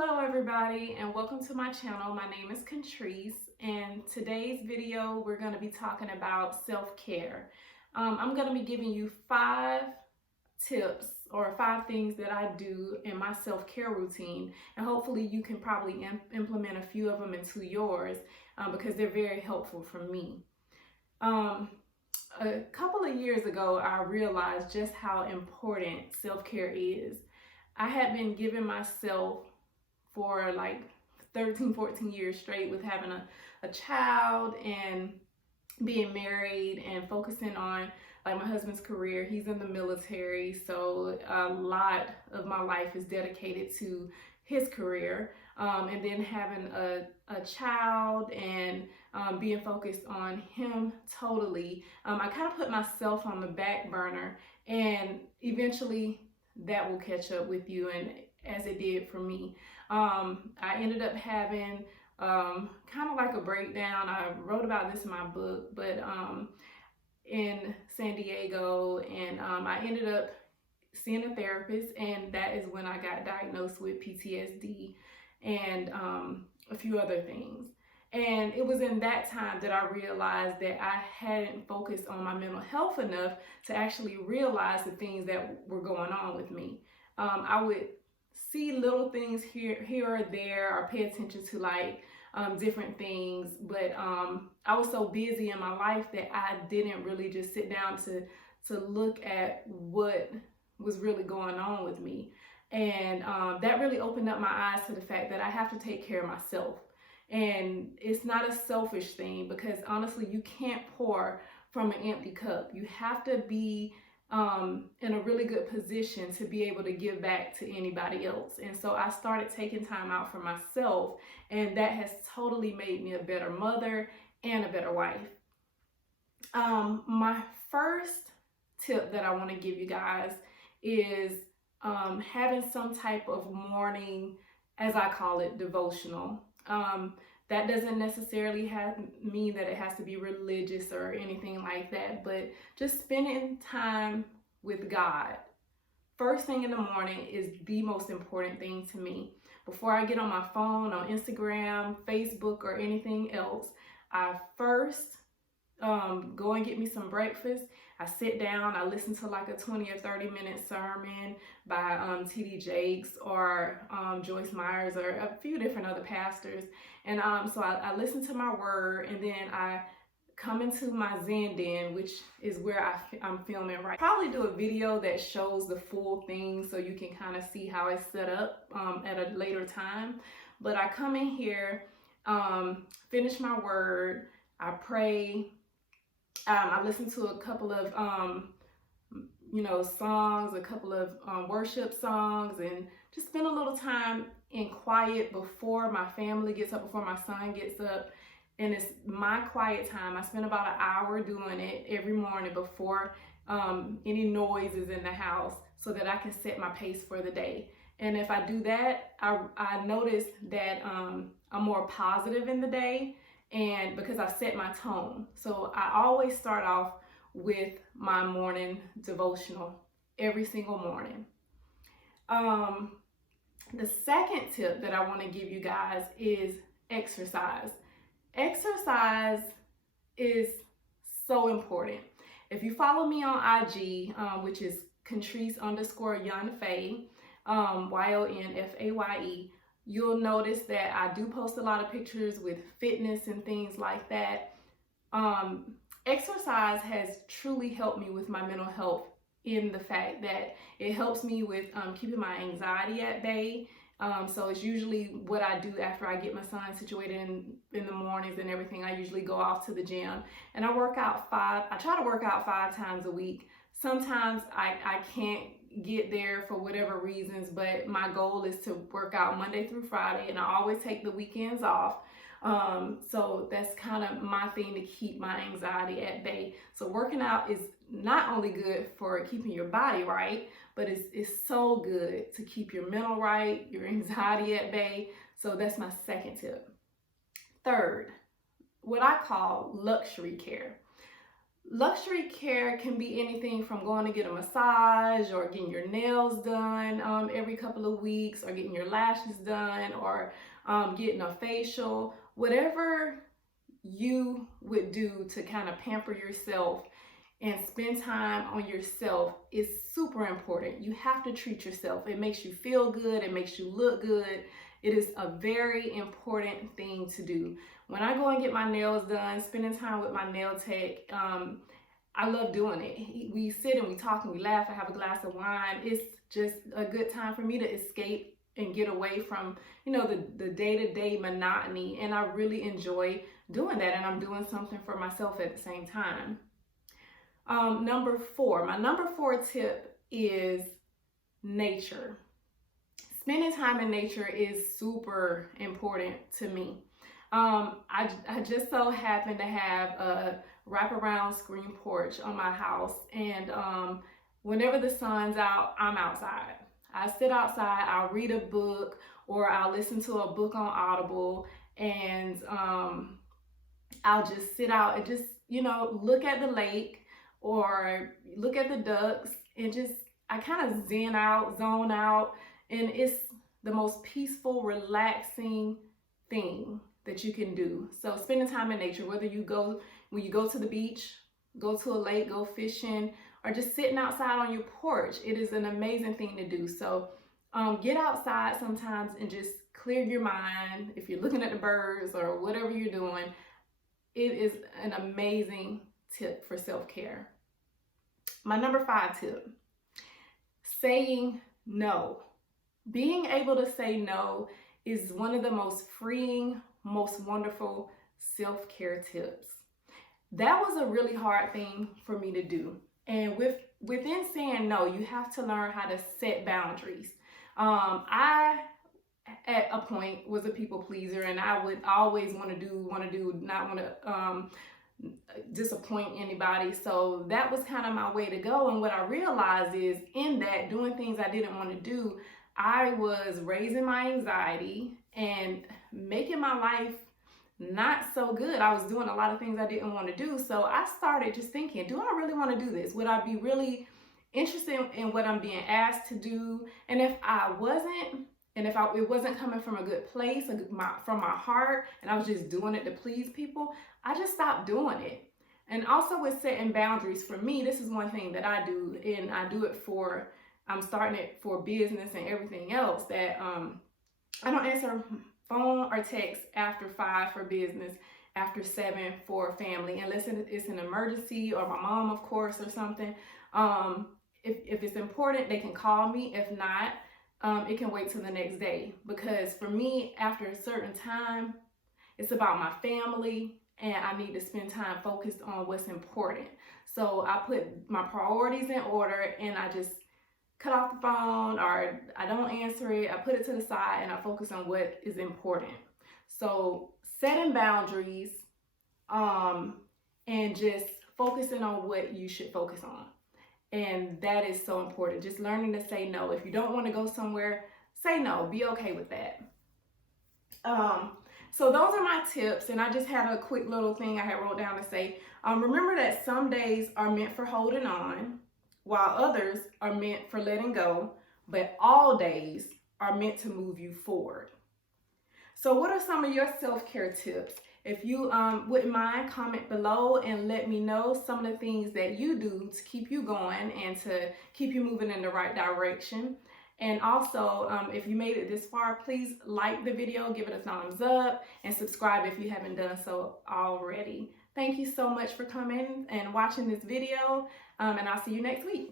Hello everybody and welcome to my channel. My name is Contrice and today's video we're going to be talking about self-care. I'm going to be giving you 5 tips or 5 things that I do in my self-care routine, and hopefully you can probably implement a few of them into yours because they're very helpful for me. A couple of years ago I realized just how important self-care is. I had been giving myself for like 13-14 years straight with having a child and being married and focusing on like my husband's career. He's in the military, so a lot of my life is dedicated to his career, and then having a child and being focused on him totally. I kind of put myself on the back burner, and eventually that will catch up with you, and as it did for me. I ended up having kind of like a breakdown. I wrote about this in my book, but in San Diego, and I ended up seeing a therapist, and that is when I got diagnosed with PTSD and a few other things. And it was in that time that I realized that I hadn't focused on my mental health enough to actually realize the things that were going on with me. I would see little things here or there, or pay attention to like different things, but I was so busy in my life that I didn't really just sit down to look at what was really going on with me. And that really opened up my eyes to the fact that I have to take care of myself. And it's not a selfish thing, because honestly you can't pour from an empty cup. You have to be in a really good position to be able to give back to anybody else. And so I started taking time out for myself, and that has totally made me a better mother and a better wife. My first tip that I want to give you guys is having some type of morning, as I call it, devotional. That doesn't necessarily mean that it has to be religious or anything like that, but just spending time with God first thing in the morning is the most important thing to me. Before I get on my phone, on Instagram, Facebook, or anything else, I first go and get me some breakfast. I sit down, I listen to like a 20 or 30 minute sermon by T.D. Jakes or Joyce Myers or a few different other pastors. And so I listen to my word, and then I come into my Zen den, which is where I'm filming right. Probably do a video that shows the full thing so you can kind of see how it's set up at a later time. But I come in here, finish my word, I pray. I listen to a couple of, songs, a couple of worship songs, and just spend a little time in quiet before my family gets up, before my son gets up. And it's my quiet time. I spend about an hour doing it every morning before any noise is in the house, so that I can set my pace for the day. And if I do that, I notice that I'm more positive in the day, and because I've set my tone. So I always start off with my morning devotional every single morning. The second tip that I want to give you guys is exercise. Exercise is so important. If you follow me on IG, which is Contrice_Yonfaye, YONFAYE, you'll notice that I do post a lot of pictures with fitness and things like that. Exercise has truly helped me with my mental health, in the fact that it helps me with keeping my anxiety at bay. So it's usually what I do after I get my son situated in the mornings and everything. I usually go off to the gym, and I try to work out 5 times a week. Sometimes I can't get there for whatever reasons, but my goal is to work out Monday through Friday, and I always take the weekends off. So that's kind of my thing to keep my anxiety at bay. So working out is not only good for keeping your body right, but it's so good to keep your mental right, your anxiety at bay. So that's my second tip. Third, what I call luxury care. Luxury care can be anything from going to get a massage or getting your nails done every couple of weeks, or getting your lashes done, or getting a facial. Whatever you would do to kind of pamper yourself and spend time on yourself is super important. You have to treat yourself. It makes you feel good. It makes you look good. It is a very important thing to do. When I go and get my nails done, spending time with my nail tech, I love doing it. We sit and we talk and we laugh. I have a glass of wine. It's just a good time for me to escape and get away from, the day-to-day monotony. And I really enjoy doing that. And I'm doing something for myself at the same time. My number 4 tip is nature. Spending time in nature is super important to me. I just so happen to have a wraparound screen porch on my house, and whenever the sun's out, I'm outside. I sit outside, I'll read a book, or I'll listen to a book on Audible, and I'll just sit out and just, look at the lake or look at the ducks, and I kind of zone out, and it's the most peaceful, relaxing thing that you can do. So spending time in nature, when you go to the beach, go to a lake, go fishing, or just sitting outside on your porch, it is an amazing thing to do. So get outside sometimes and just clear your mind. If you're looking at the birds or whatever you're doing, it is an amazing tip for self-care. My number 5 tip, saying no. Being able to say no is one of the most freeing, most wonderful self-care tips. That was a really hard thing for me to do. And within saying no, you have to learn how to set boundaries. I, at a point, was a people pleaser, and I would always want to not want to disappoint anybody. So that was kind of my way to go. And what I realized is, in that, doing things I didn't want to do, I was raising my anxiety and making my life not so good. I was doing a lot of things I didn't want to do. So I started just thinking, do I really want to do this? Would I be really interested in what I'm being asked to do? And if I wasn't, and if it wasn't coming from a good place, from my heart, and I was just doing it to please people, I just stopped doing it. And also with setting boundaries, for me, this is one thing that I do, and I do it I'm starting it for business and everything else, that I don't answer phone or text after 5 for business, after 7 for family, unless it's an emergency, or my mom, of course, or something. If it's important, they can call me. If not, it can wait till the next day, because for me, after a certain time, it's about my family, and I need to spend time focused on what's important. So I put my priorities in order, and I just cut off the phone, or I don't answer it. I put it to the side, and I focus on what is important. So setting boundaries, and just focusing on what you should focus on. And that is so important. Just learning to say no. If you don't want to go somewhere, say no. Be okay with that. So those are my tips. And I just had a quick little thing I had wrote down to say. Remember that some days are meant for holding on, while others are meant for letting go, but all days are meant to move you forward. So what are some of your self-care tips? If you wouldn't mind, comment below and let me know some of the things that you do to keep you going and to keep you moving in the right direction. And also, if you made it this far, please like the video, give it a thumbs up, and subscribe if you haven't done so already. Thank you so much for coming and watching this video, and I'll see you next week.